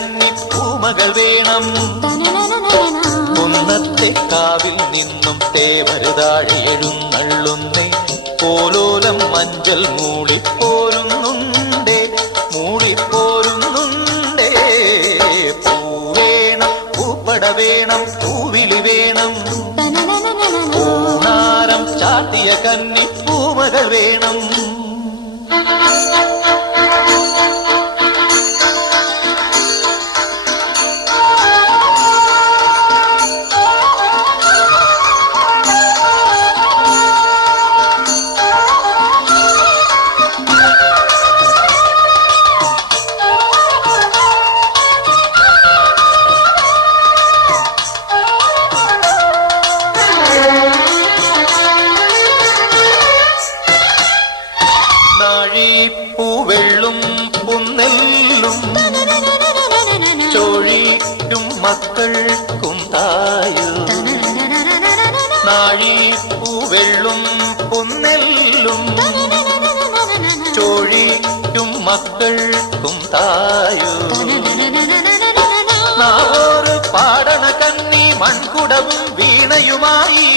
കന്നി പൂമകൾ വേണം. കുന്നത്തെ കാവിൽ നിന്നും തേവരുതാഴെ എഴുന്നള്ളുന്നേ. പോലോലം മഞ്ചൽ മൂളിപ്പോരുന്നുണ്ടേ, മൂളിപ്പോരുന്നുണ്ടേ. പൂവേണം, പൂപ്പട വേണം, പൂവിളി വേണം. പൂനാരം ചാട്ടിയ കന്നി പൂമകൾ വേണം. നാഴിപ്പൂവെള്ളും പുന്നെല്ലും ചോഴിക്കും മക്കൾക്കും തായു. നാഴിപ്പൂവെള്ളും പുന്നെല്ലും ചോഴിക്കും മക്കൾക്കും തായു. നാവോറ് പാടണ കന്നി മൺകുടവും വീണയുമായി